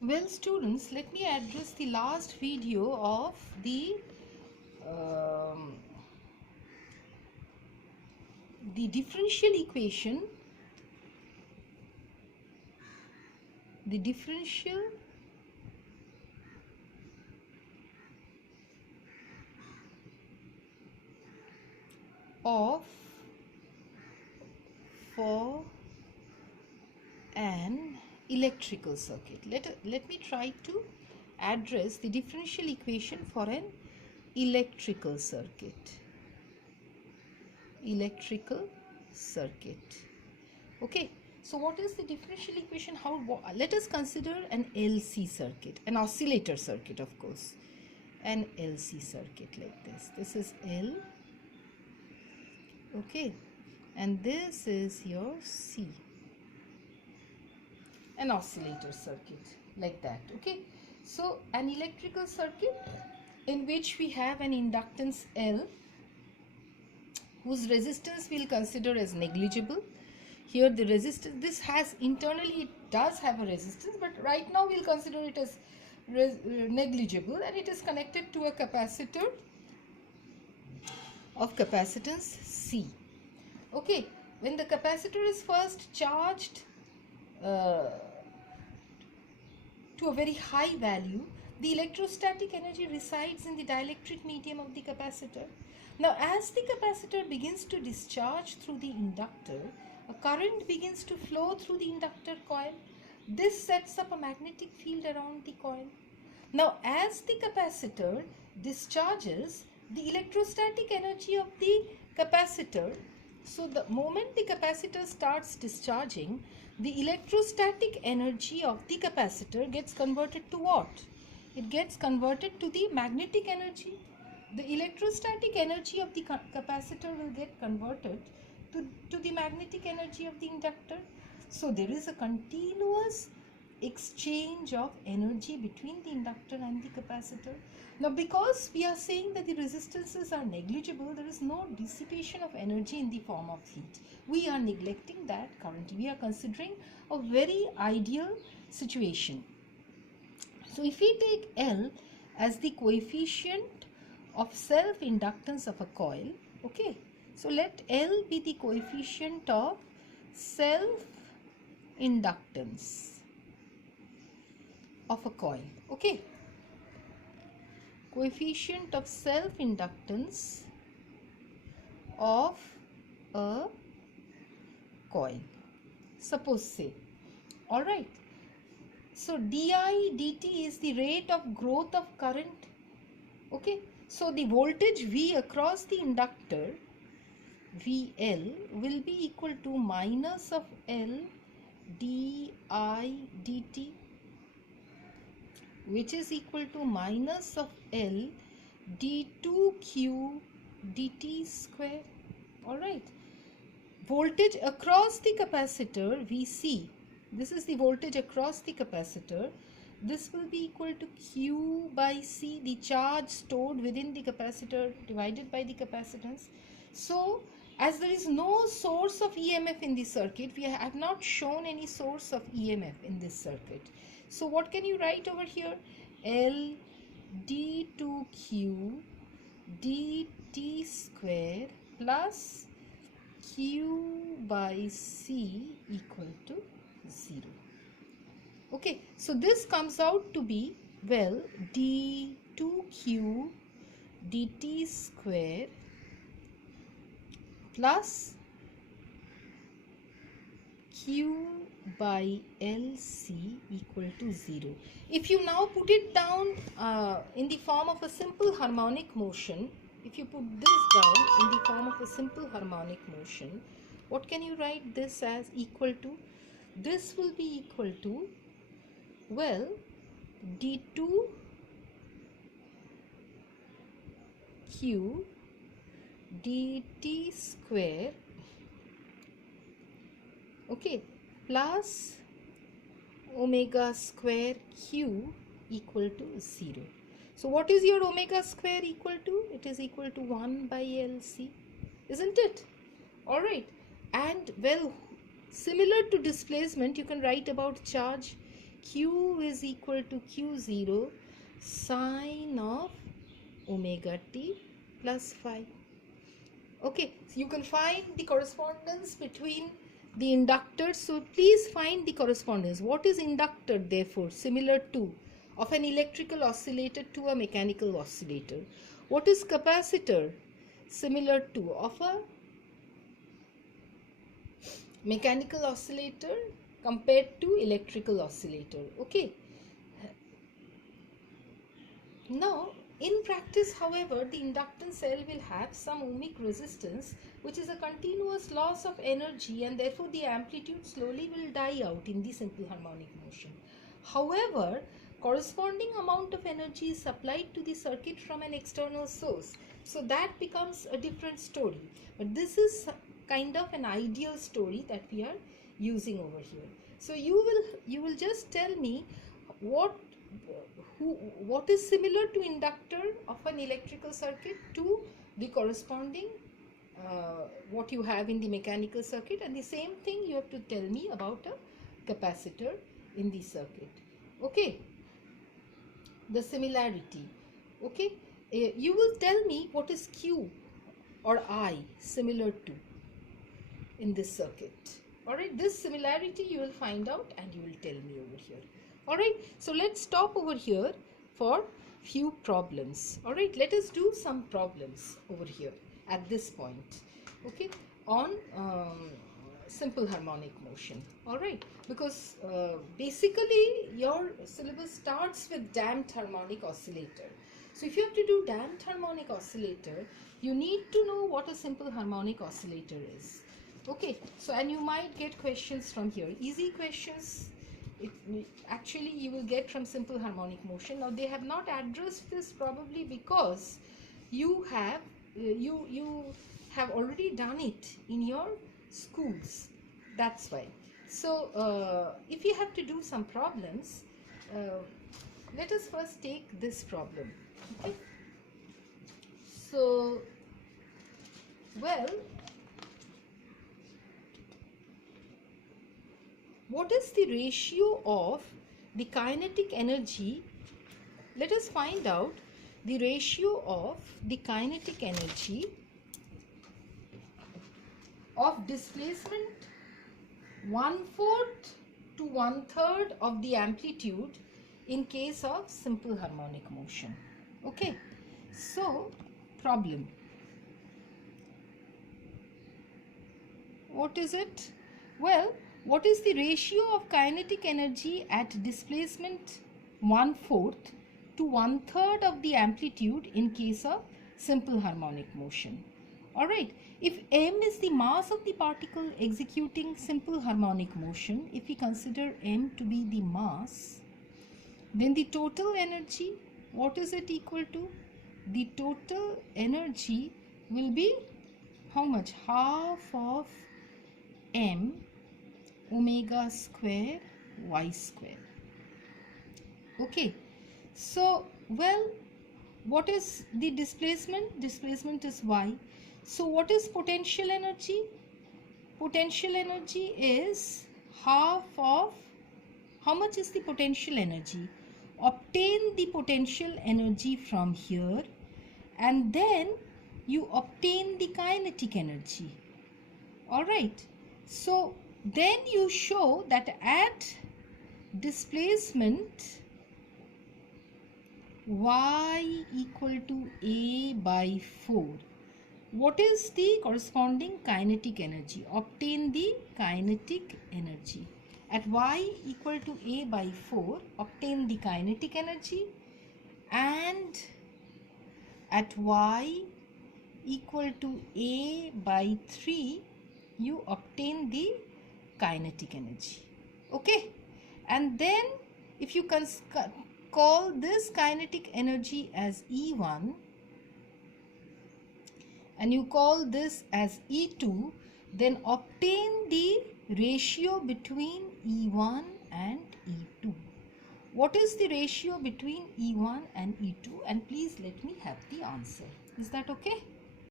Well, students, let me address the last video of um, the differential equation, the differential of for an electrical circuit. Let me try to address the differential equation for an electrical circuit. Electrical circuit. Okay, so what is the differential equation? Let us consider an LC circuit, an oscillator circuit, of course. An LC circuit like this. This is L, okay, and this is your C. An oscillator circuit like that. Okay, so an electrical circuit in which we have an inductance L whose resistance we'll consider as negligible. Here the resistance, this has internally, it does have a resistance, but right now we'll consider it as negligible, and it is connected to a capacitor of capacitance C. Okay, when the capacitor is first charged to a very high value, the electrostatic energy resides in the dielectric medium of the capacitor. Now, as the capacitor begins to discharge through the inductor, a current begins to flow through the inductor coil. This sets up a magnetic field around the coil. Now, as the capacitor discharges, the electrostatic energy of the capacitor, so the moment the capacitor starts discharging, the electrostatic energy of the capacitor gets converted to what? It gets converted to the magnetic energy. The electrostatic energy of the capacitor will get converted to the magnetic energy of the inductor. So there is a continuous exchange of energy between the inductor and the capacitor. Now, because we are saying that the resistances are negligible, there is no dissipation of energy in the form of heat. We are neglecting that currently. We are considering a very ideal situation. So, if we take L as the coefficient of self-inductance of a coil, okay, so let L be the coefficient of self-inductance of a coil. Okay, coefficient of self-inductance of a coil, suppose say. All right, so di dt is the rate of growth of current. Okay, so the voltage V across the inductor VL will be equal to minus of L di dt, which is equal to minus of L d2q dt square. Alright, voltage across the capacitor Vc, this is the voltage across the capacitor, this will be equal to Q by C, the charge stored within the capacitor divided by the capacitance. So, as there is no source of EMF in the circuit, we have not shown any source of EMF in this circuit. So, what can you write over here? L d2q dt square plus Q by C equal to 0. Okay, so this comes out to be, well, d2q dt square plus Q by LC equal to 0. If you now put it down in the form of a simple harmonic motion, if you put this down in the form of a simple harmonic motion, what can you write this as equal to? This will be equal to, well, d2q dt square, okay, plus omega square q equal to 0. So what is your omega square equal to? It is equal to 1 by LC, isn't it? Alright, and well, similar to displacement, you can write about charge. Q is equal to Q0 sine of omega t plus phi. Okay, so you can find the correspondence between the inductors. So please find the correspondence. What is inductor, therefore? Similar to of an electrical oscillator to a mechanical oscillator. What is capacitor? Similar to of a mechanical oscillator compared to electrical oscillator. Okay. Now, in practice, however, the inductance cell will have some ohmic resistance, which is a continuous loss of energy, and therefore the amplitude slowly will die out in the simple harmonic motion. However, corresponding amount of energy is supplied to the circuit from an external source. So that becomes a different story. But this is kind of an ideal story that we are using over here. So you will just tell me what is similar to inductor of an electrical circuit to the corresponding what you have in the mechanical circuit, and the same thing you have to tell me about a capacitor in the circuit. Okay, the similarity. Okay, you will tell me what is Q or I similar to in this circuit. Alright, this similarity you will find out and you will tell me over here. Alright, so let's stop over here for few problems. Alright, let us do some problems over here at this point. Okay, on simple harmonic motion. Alright, because basically your syllabus starts with damped harmonic oscillator. So if you have to do damped harmonic oscillator, you need to know what a simple harmonic oscillator is. Okay, so and you might get questions from here, easy questions. Actually you will get from simple harmonic motion. Now they have not addressed this probably because you have already done it in your schools. That's why. So if you have to do some problems, let us first take this problem. Okay. So, well, what is the ratio of the kinetic energy? Let us find out the ratio of the kinetic energy of displacement 1/4 to 1/3 of the amplitude in case of simple harmonic motion. Okay, so problem. What is it? Well, what is the ratio of kinetic energy at displacement 1/4 to 1/3 of the amplitude in case of simple harmonic motion? Alright, if m is the mass of the particle executing simple harmonic motion, if we consider m to be the mass, then the total energy, what is it equal to? The total energy will be how much? Half of m omega square y square. Okay, so well, what is the displacement? Displacement is y. So what is potential energy? Potential energy is half of, how much is the potential energy? Obtain the potential energy from here and then you obtain the kinetic energy. Alright, so then you show that at displacement y equal to a by 4, what is the corresponding kinetic energy? Obtain the kinetic energy. At y equal to a by 4, obtain the kinetic energy, and at y equal to a by 3, you obtain the kinetic energy. Okay, and then if you call this kinetic energy as E1 and you call this as E2, then obtain the ratio between E1 and E2. What is the ratio between E1 and E2? And please let me have the answer. Is that okay?